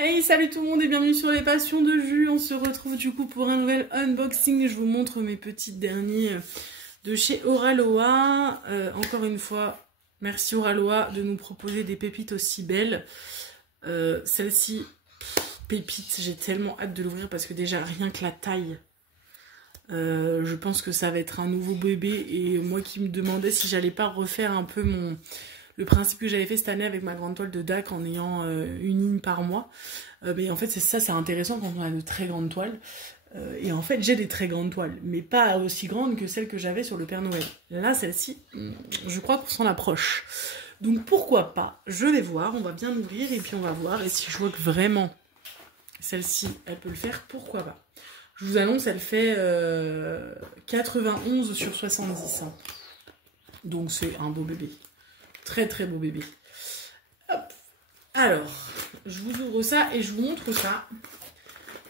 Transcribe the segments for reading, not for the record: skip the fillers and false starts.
Hey, salut tout le monde et bienvenue sur les passions de Jus. On se retrouve du coup pour un nouvel unboxing. Je vous montre mes petits derniers de chez Oraloa. Encore une fois, merci Oraloa de nous proposer des pépites aussi belles. Celle-ci, pépite, j'ai tellement hâte de l'ouvrir parce que déjà rien que la taille, je pense que ça va être un nouveau bébé. Et moi qui me demandais si j'allais pas refaire un peu le principe que j'avais fait cette année avec ma grande toile de DAC en ayant une ligne par mois. Mais en fait c'est intéressant quand on a de très grandes toiles. Et en fait j'ai des très grandes toiles, mais pas aussi grandes que celles que j'avais sur le Père Noël. Là celle-ci, je crois qu'on s'en approche. Donc pourquoi pas, je vais voir, on va bien ouvrir et puis on va voir. Et si je vois que vraiment celle-ci elle peut le faire, pourquoi pas. Je vous annonce, elle fait 91 sur 70. Hein. Donc c'est un beau bébé. Très très beau bébé. Hop. Alors, je vous ouvre ça et je vous montre ça.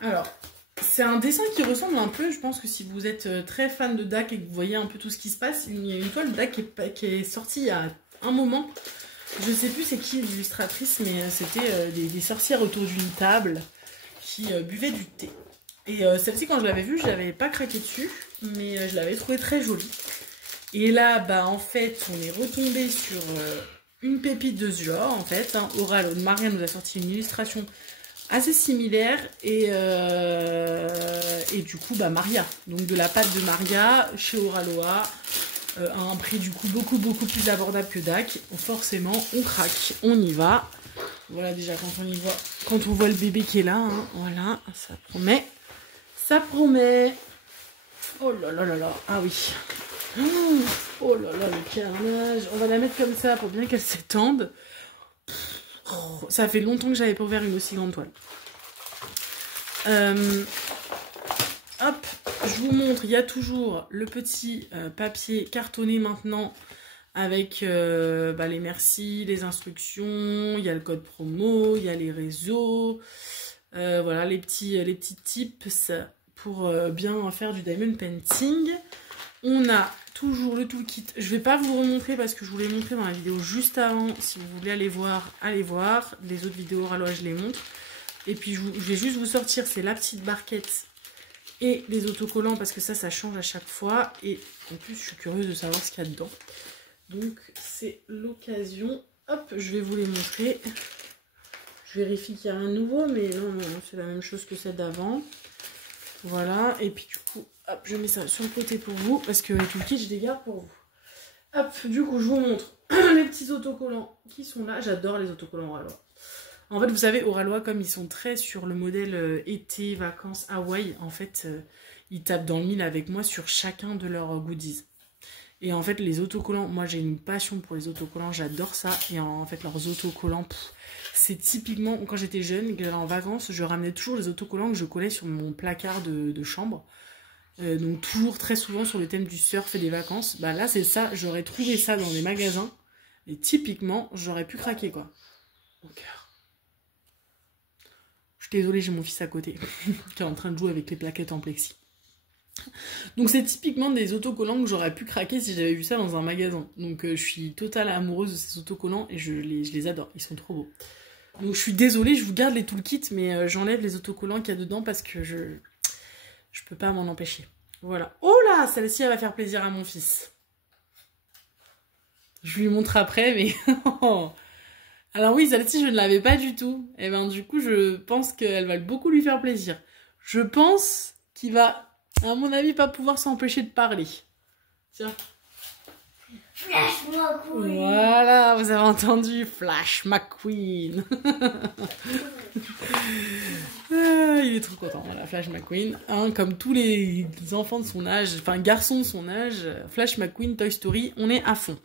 Alors, c'est un dessin qui ressemble un peu, je pense que si vous êtes très fan de DAC et que vous voyez un peu tout ce qui se passe, il y a une toile de DAC qui est sortie il y a un moment. Je sais plus c'est qui l'illustratrice, mais c'était des sorcières autour d'une table qui buvaient du thé. Et celle-ci, quand je l'avais vue, je l'avais pas craqué dessus, mais je l'avais trouvée très jolie. Et là, bah en fait, on est retombé sur une pépite de ce genre, en fait. Hein. Oraloa de Maria nous a sorti une illustration assez similaire. Et du coup, bah Maria. Donc de la pâte de Maria chez Oraloa, à un prix du coup beaucoup plus abordable que DAC. Forcément, on craque, on y va. Voilà déjà quand on voit le bébé qui est là, hein, voilà, ça promet. Ça promet. Oh là là là là, ah oui. Oh là là, le carnage. On va la mettre comme ça pour bien qu'elle s'étende. Oh, ça fait longtemps que j'avais pas ouvert une aussi grande toile. Hop, je vous montre. Il y a toujours le petit papier cartonné maintenant avec les merci, les instructions. Il y a le code promo, il y a les réseaux. Voilà, les petits tips pour bien faire du diamond painting. On a toujours le toolkit. Je vais pas vous remontrer parce que je vous l'ai montré dans la vidéo juste avant. Si vous voulez aller voir, allez voir. Les autres vidéos Oraloa, je les montre. Et puis je vais juste vous sortir, c'est la petite barquette et les autocollants parce que ça change à chaque fois. Et en plus, je suis curieuse de savoir ce qu'il y a dedans. Donc c'est l'occasion. Hop, je vais vous les montrer. Je vérifie qu'il n'y a rien de nouveau, mais non, c'est la même chose que celle d'avant. Voilà, et puis du coup, hop, je mets ça sur le côté pour vous, parce que tout le kit, je les garde pour vous. Hop, du coup, je vous montre les petits autocollants qui sont là. J'adore les autocollants Oraloa. En fait, vous savez, Oraloa, comme ils sont très sur le modèle été, vacances, Hawaï, en fait, ils tapent dans le mille avec moi sur chacun de leurs goodies. Et en fait, les autocollants, moi j'ai une passion pour les autocollants, j'adore ça. Et en fait, leurs autocollants, c'est typiquement, quand j'étais jeune et que j'allais en vacances, je ramenais toujours les autocollants que je collais sur mon placard de chambre. Donc toujours, très souvent, sur le thème du surf et des vacances. Bah là, c'est ça, j'aurais trouvé ça dans des magasins. Et typiquement, j'aurais pu craquer, quoi. Mon cœur. Je suis désolée, j'ai mon fils à côté, qui est en train de jouer avec les plaquettes en plexi. Donc c'est typiquement des autocollants que j'aurais pu craquer si j'avais vu ça dans un magasin. Donc je suis totalement amoureuse de ces autocollants et je les adore, ils sont trop beaux. Donc je suis désolée, je vous garde les toolkits, mais j'enlève les autocollants qu'il y a dedans parce que je peux pas m'en empêcher. Voilà. Oh là, celle-ci elle va faire plaisir à mon fils. Je lui montre après, mais... Alors oui, celle-ci je ne l'avais pas du tout. Et ben du coup je pense qu'elle va beaucoup lui faire plaisir. Je pense qu'il va... à mon avis, pas pouvoir s'empêcher de parler. Tiens. Flash McQueen. Voilà, vous avez entendu Flash McQueen. Il est trop content, voilà, Flash McQueen. Hein, comme tous les enfants de son âge, enfin garçons de son âge, Flash McQueen, Toy Story, on est à fond.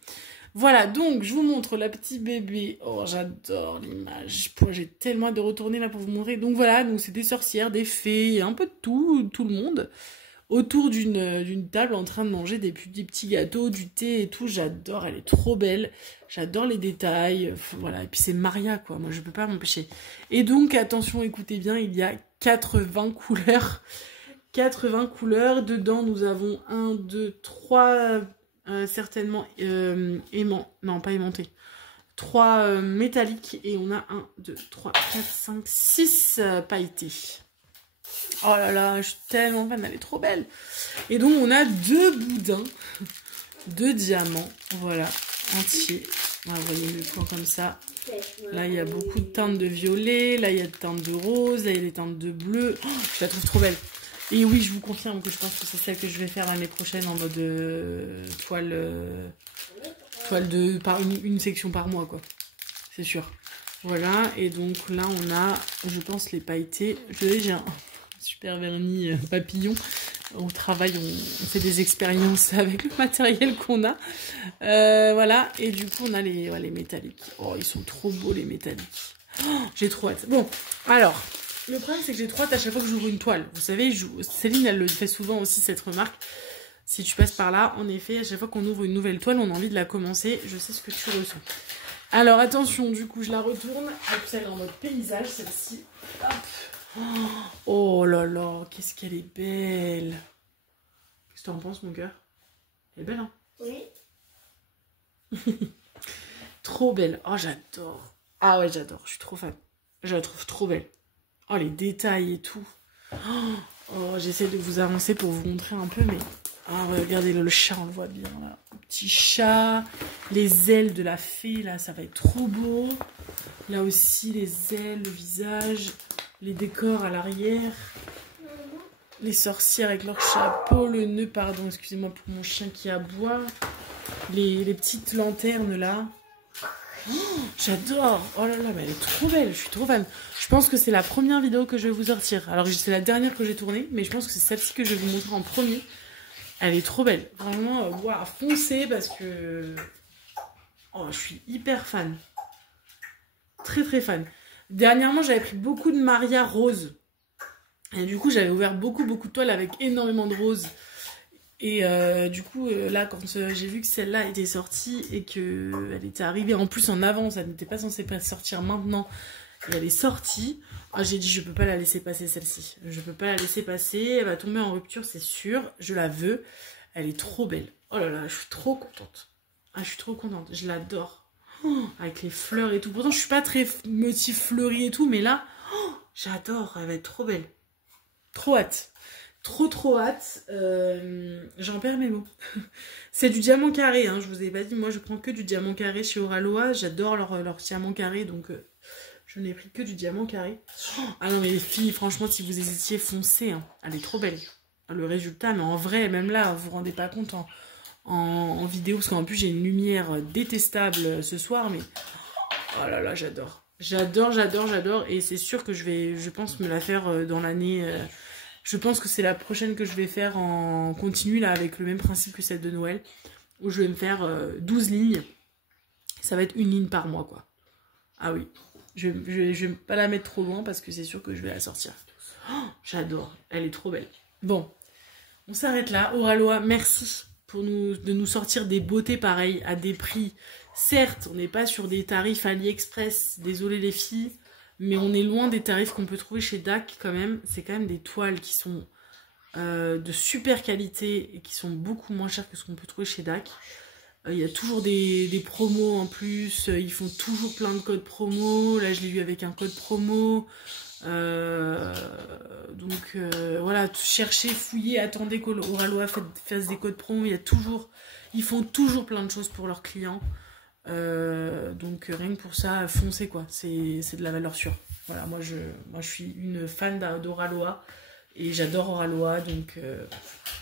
Voilà, donc je vous montre la petite bébé. Oh, j'adore l'image. J'ai tellement hâte de retourner là pour vous montrer. Donc voilà, donc c'est des sorcières, des fées, un peu de tout le monde. Autour d'une table en train de manger des petits gâteaux, du thé et tout. J'adore, elle est trop belle. J'adore les détails. Voilà, et puis c'est Maria, quoi. Moi, je peux pas m'empêcher. Et donc, attention, écoutez bien, il y a 80 couleurs. 80 couleurs. Dedans, nous avons 1, 2, 3 certainement aimant. Non, pas aimanté. 3 métalliques et on a 1, 2, 3, 4, 5, 6 pailletés. Oh là là, je suis tellement fan, elle est trop belle. Et donc on a 2 boudins, 2 diamants, voilà, entiers. Voilà, vous voyez le plan comme ça. Là il y a beaucoup de teintes de violet, là il y a des teintes de rose, là il y a des teintes de bleu. Oh, je la trouve trop belle. Et oui, je vous confirme que je pense que c'est celle que je vais faire l'année prochaine en mode toile de par une section par mois, quoi. C'est sûr. Voilà, et donc là on a, je pense, les pailletés. J'ai un super vernis papillon. Au travail, on fait des expériences avec le matériel qu'on a. Voilà, et du coup on a les métalliques. Oh, ils sont trop beaux les métalliques. Oh, j'ai trop hâte. Bon, alors, le problème c'est que j'ai trop hâte à chaque fois que j'ouvre une toile. Vous savez, Céline, elle le fait souvent aussi, cette remarque. Si tu passes par là, en effet, à chaque fois qu'on ouvre une nouvelle toile, on a envie de la commencer. Je sais ce que tu ressens. Alors attention, du coup, je la retourne. Elle est en mode paysage, celle-ci. Oh là là, qu'est-ce qu'elle est belle. Qu'est-ce que t'en penses, mon cœur? Elle est belle, hein? Oui. Trop belle. Oh, j'adore. Ah ouais, j'adore. Je suis trop fan. Je la trouve trop belle. Oh, les détails et tout. Oh, j'essaie de vous avancer pour vous montrer un peu, mais... Ah ouais, regardez le chat, on le voit bien, là. Le petit chat. Les ailes de la fée, là, ça va être trop beau. Là aussi, les ailes, le visage. Les décors à l'arrière. Les sorcières avec leur chapeau. Le nœud, pardon, excusez-moi pour mon chien qui aboie. Les petites lanternes, là. Oh, j'adore. Oh là là, mais elle est trop belle. Je suis trop fan. Je pense que c'est la première vidéo que je vais vous sortir. Alors, c'est la dernière que j'ai tournée, mais je pense que c'est celle-ci que je vais vous montrer en premier. Elle est trop belle. Vraiment, wow, foncez parce que... Oh, je suis hyper fan. Très, très fan. Dernièrement, j'avais pris beaucoup de Maria rose. Et du coup, j'avais ouvert beaucoup de toiles avec énormément de roses. Et du coup, là, quand j'ai vu que celle-là était sortie et qu'elle était arrivée en plus en avance, elle n'était pas censée sortir maintenant, et elle est sortie, j'ai dit je peux pas la laisser passer celle-ci. Je peux pas la laisser passer, elle va tomber en rupture, c'est sûr, je la veux. Elle est trop belle. Oh là là, je suis trop contente. Ah, je suis trop contente, je l'adore. Oh, avec les fleurs et tout. Pourtant, je suis pas très motif fleuri et tout, mais là, oh, j'adore, elle va être trop belle. Trop hâte. Trop hâte. J'en perds mes mots. C'est du diamant carré, hein, je vous ai pas dit. Moi, je prends que du diamant carré chez Oralois. J'adore leur diamant carré, donc je n'ai pris que du diamant carré. Ah non, mais les filles, franchement, si vous hésitiez, foncez. Hein. Elle est trop belle. Le résultat, mais en vrai, même là, vous vous rendez pas compte en vidéo, parce qu'en plus, j'ai une lumière détestable ce soir, mais oh là là, j'adore. J'adore. Et c'est sûr que je pense me la faire dans l'année... Je pense que c'est la prochaine que je vais faire en continu, là, avec le même principe que celle de Noël, où je vais me faire 12 lignes. Ça va être une ligne par mois, quoi. Ah oui. Je vais pas la mettre trop loin, parce que c'est sûr que je vais la sortir. Oh, j'adore. Elle est trop belle. Bon, on s'arrête là. Oralois, merci de nous sortir des beautés pareilles, à des prix. Certes, on n'est pas sur des tarifs AliExpress, désolé les filles, mais on est loin des tarifs qu'on peut trouver chez DAC quand même. C'est quand même des toiles qui sont de super qualité et qui sont beaucoup moins chères que ce qu'on peut trouver chez DAC. Il y a toujours des promos en plus. Ils font toujours plein de codes promo. Là, je l'ai eu avec un code promo. Donc voilà, cherchez, fouillez, attendez qu'Oralois fasse des codes promo. Ils font toujours plein de choses pour leurs clients. Donc rien que pour ça, foncez quoi, c'est de la valeur sûre. Voilà, moi je suis une fan d'Oralois et j'adore Oralois, donc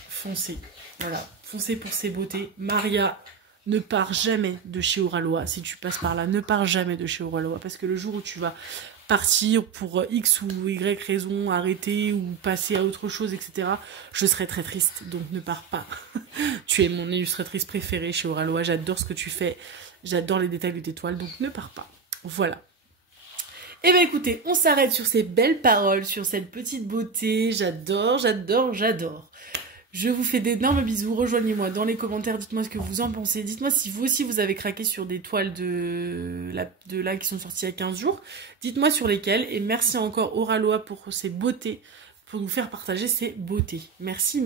foncez. Voilà, foncez pour ses beautés. Maria, ne pars jamais de chez Oralois. Si tu passes par là, ne pars jamais de chez Oralois, parce que le jour où tu vas partir pour X ou Y raison, arrêter ou passer à autre chose, etc., je serai très triste, donc ne pars pas. Tu es mon illustratrice préférée chez Oralois, j'adore ce que tu fais. J'adore les détails de tes toiles, donc ne pars pas. Voilà. Et bien écoutez, on s'arrête sur ces belles paroles, sur cette petite beauté. J'adore. Je vous fais d'énormes bisous. Rejoignez-moi dans les commentaires, dites-moi ce que vous en pensez. Dites-moi si vous aussi vous avez craqué sur des toiles de là qui sont sorties il y a 15 jours. Dites-moi sur lesquelles. Et merci encore Oralois pour ces beautés, pour nous faire partager ces beautés. Merci.